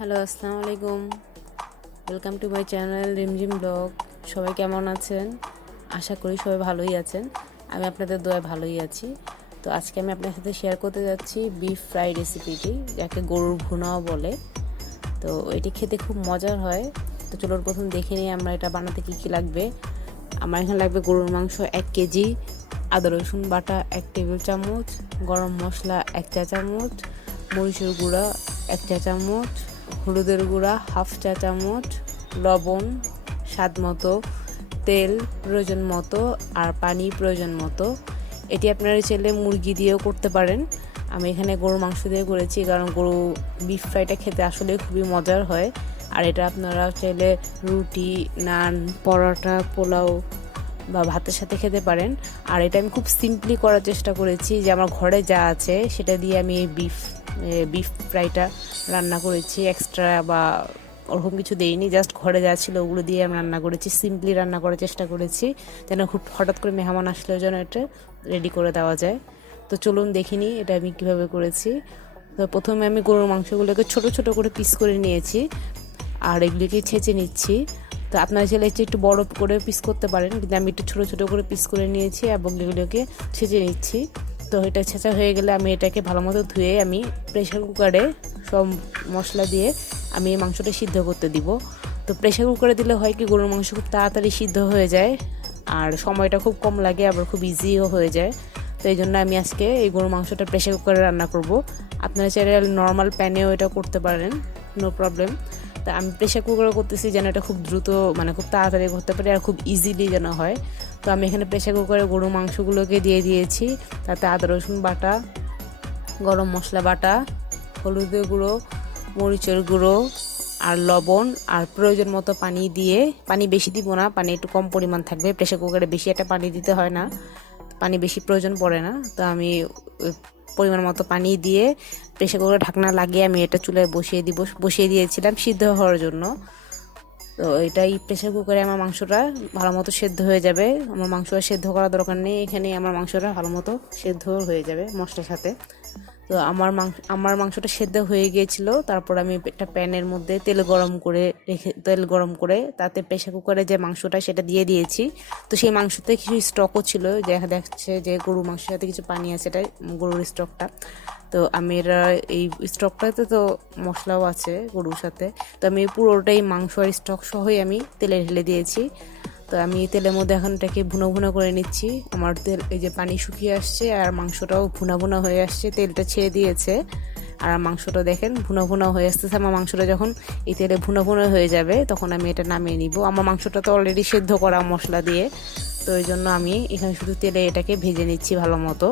Hello, আসসালামু আলাইকুম। Welcome to my channel Rimjhim blog. সবাই কেমন আছেন? আশা করি সবাই ভালোই আছেন। আমি আপনাদের দোয়ায় ভালোই আছি। তো আজকে আমি আপনার সাথে শেয়ার করতে যাচ্ছি বিফ ফ্রাই রেসিপিটি, যাকে গরুর ভুনাও বলে। তো এটি খেতে খুব মজার হয়। তো চলুন প্রথম দেখে নিই আমরা এটা বানাতে কী কী লাগবে। আমার এখানে লাগবে গরুর মাংস 1 কেজি, আদা রসুন বাটা 1 টেবিল চামচ, গরম মশলা 1 চা চামচ, মরিচের গুঁড়া 1 চা চামচ, হলুদের গুঁড়া 1/2 চা চামচ, লবণ স্বাদ মতো, তেল প্রয়োজন মতো, আর পানি প্রয়োজন মতো। এটি আপনারা চাইলে মুরগি দিয়েও করতে পারেন। আমি এখানে গরুর মাংস দিয়ে করেছি, কারণ গরু বিফ ফ্রাইটা খেতে আসলে খুবই মজার হয়। আর এটা আপনারা চাইলে রুটি, নান, পরোটা, পোলাও বা ভাতের সাথে খেতে পারেন। আর এটা আমি খুব সিম্পলি করার চেষ্টা করেছি, যে আমার ঘরে যা আছে সেটা দিয়ে আমি এই বিফ ফ্রাইটা রান্না করেছি। এক্সট্রা বা ওরকম কিছু দেইনি, জাস্ট ঘরে যা ছিল ওগুলো দিয়ে আমি রান্না করেছি। সিম্পলি রান্না করার চেষ্টা করেছি, যেন খুব হঠাৎ করে মেহমান আসলেও যেন এটা রেডি করে দেওয়া যায়। তো চলুন দেখিনি এটা আমি কিভাবে করেছি। তো প্রথমে আমি গরুর মাংসগুলোকে ছোট ছোট করে পিস করে নিয়েছি, আর এগুলিকে ছেঁচে নিচ্ছি। তো আপনারা চাইলে একটু বড় করে পিস করতে পারেন, কিন্তু আমি একটু ছোট ছোট করে পিস করে নিয়েছি এবং এগুলোকে ছেঁচে নিচ্ছি। তো এটা ছেঁচা হয়ে গেলে আমি এটাকে ভালো মতো ধুয়ে আমি প্রেশার কুকারে সব মশলা দিয়ে আমি এই মাংসটা সিদ্ধ করতে দিব। তো প্রেশার কুকারে দিলে হয় কি, গরুর মাংস খুব তাড়াতাড়ি সিদ্ধ হয়ে যায়, আর সময়টা খুব কম লাগে, আবার খুব ইজিও হয়ে যায়। তো এই জন্য আমি আজকে এই গরুর মাংসটা প্রেশার কুকারে রান্না করব। আপনারা চাইলে নর্মাল প্যানেও এটা করতে পারেন, নো প্রবলেম। তা আমি প্রেশার কুকারে করতেছি যেন এটা খুব দ্রুত, মানে খুব তাড়াতাড়ি করতে পারি আর খুব ইজিলি যেন হয়। তো আমি এখানে প্রেশার কুকারে গরুর মাংসগুলোকে দিয়ে দিয়েছি। তাতে আদা রসুন বাটা, গরম মশলা বাটা, হলুদের গুঁড়ো, মরিচের গুঁড়ো, আর লবণ, আর প্রয়োজন মতো পানি দিয়ে, পানি বেশি দিব না, পানি একটু কম পরিমাণ থাকবে। প্রেশার কুকারে বেশি একটা পানি দিতে হয় না, পানি বেশি প্রয়োজন পড়ে না। তো আমি পরিমাণ মতো পানি দিয়ে প্রেশার কুকারে ঢাকনা লাগিয়ে আমি এটা চুলায় বসিয়ে দিয়েছিলাম সিদ্ধ হওয়ার জন্য। তো এটাই প্রেশার কুকারে আমার মাংসটা ভালো মতো সেদ্ধ হয়ে যাবে। আমার মাংসটা সেদ্ধ করার দরকার নেই, এখানে আমার মাংসটা ভালো মতো সেদ্ধ হয়ে যাবে মশলার সাথে। তো আমার মাংসটা সেদ্ধ হয়ে গিয়েছিল। তারপর আমি একটা প্যানের মধ্যে তেল গরম করে তাতে প্রেশার কুকারে যে মাংসটা সেটা দিয়ে দিয়েছি। তো সেই মাংসতে কিছু স্টকও ছিল, দেখা যাচ্ছে যে গরুর মাংসের সাথে কিছু পানি আছে, এটাই গরুর স্টকটা। তো আমি এই স্টকটাতে তো মশলাও আছে গরুর সাথে। তো আমি পুরোটাই মাংস আর স্টক সহই আমি তেলে ঢেলে দিয়েছি। তো আমি তেলের মধ্যে এখন এটাকে ভুনো ভুনো করে নিচ্ছি। আমার তেল এই যে পানি শুকিয়ে আসছে, আর মাংসটাও ভুনা ভুনা হয়ে আসছে, তেলটা ছেড়ে দিয়েছে। আর মাংসটা দেখেন ভুনা ভুনা হয়ে আসতেছে। আমার মাংসটা যখন এই তেলে ভুনা ভুনা হয়ে যাবে, তখন আমি এটা নামিয়ে নিব। আমার মাংসটা তো অলরেডি সেদ্ধ করা মশলা দিয়ে, তো এই জন্য আমি এখানে শুধু তেলে এটাকে ভেজে নিচ্ছি ভালো মতো।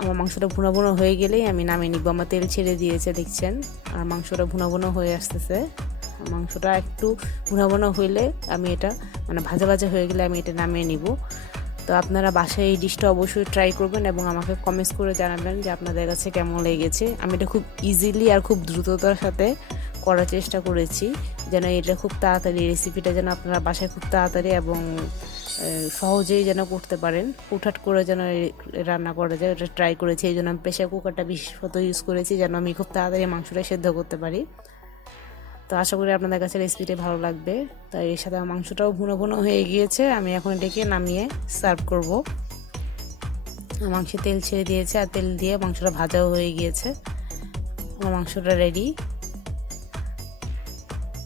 আমার মাংসটা ভুনা ভুনা হয়ে গেলেই আমি নামিয়ে নিব। আমার তেল ছেড়ে দিয়েছে দেখছেন, আর মাংসটা ভুনা ভুনা হয়ে আসতেছে। মাংসটা একটু ভুনা ভুনা হইলে আমি এটা, মানে ভাজা ভাজা হয়ে গেলে আমি এটা নামিয়ে নিব। তো আপনারা বাসায় এই ডিশটা অবশ্যই ট্রাই করবেন এবং আমাকে কমেন্টস করে জানাবেন যে আপনাদের কাছে কেমন লেগেছে। আমি এটা খুব ইজিলি আর খুব দ্রুততার সাথে করার চেষ্টা করেছি, যেন এটা খুব তাড়াতাড়ি, রেসিপিটা যেন আপনারা বাসায় খুব তাড়াতাড়ি এবং সহজেই যেন করতে পারেন, হুটহাট করে যেন রান্না করা যায়, এটা ট্রাই করেছি। এই জন্য আমি প্রেশার কুকারটা বিশেষত ইউজ করেছি, যেন আমি খুব তাড়াতাড়ি মাংসটা সেদ্ধ করতে পারি। তো আশা করি আপনাদের কাছে রেসিপিটি ভালো লাগবে। তাই এর সাথে মাংসটাও ভুনো ভুনো হয়ে গিয়েছে, আমি এখন এটাকে নামিয়ে সার্ভ করব। মাংসে তেল ছেড়ে দিয়েছে, আর তেল দিয়ে মাংসটা ভাজাও হয়ে গিয়েছে। আমার মাংসটা রেডি।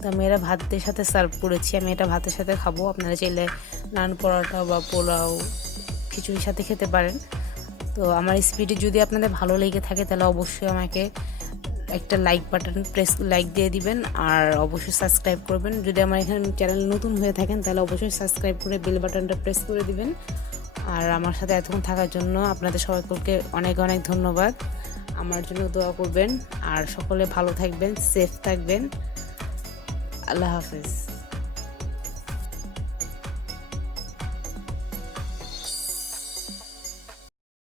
তো আমি এটা ভাতের সাথে সার্ভ করেছি, আমি এটা ভাতের সাথে খাবো। আপনারা চাইলে নান, পরোটা বা পোলাও, খিচুড়ির সাথে খেতে পারেন। তো আমার রেসিপিটি যদি আপনাদের ভালো লেগে থাকে, তাহলে অবশ্যই আমাকে একটা লাইক দিয়ে দিবেন, আর অবশ্যই সাবস্ক্রাইব করবেন। যদি আমার এখানে চ্যানেল নতুন হয়ে থাকেন, তাহলে অবশ্যই সাবস্ক্রাইব করে বেল বাটনটা প্রেস করে দিবেন। আর আমার সাথে এতক্ষণ থাকার জন্য আপনাদের সকলকে অনেক অনেক ধন্যবাদ। আমার জন্য দোয়া করবেন, আর সকলে ভালো থাকবেন, সেফ থাকবেন। আল্লাহ হাফেজ।